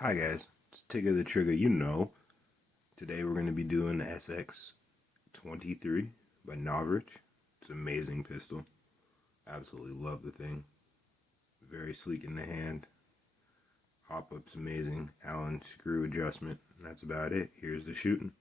Hi guys, it's Tick of the Trigger, you know. Today we're going to be doing the SX-23 by Novritch. It's an amazing pistol. Absolutely love the thing. Very sleek in the hand. Hop up's amazing. Allen screw adjustment. And that's about it. Here's the shooting.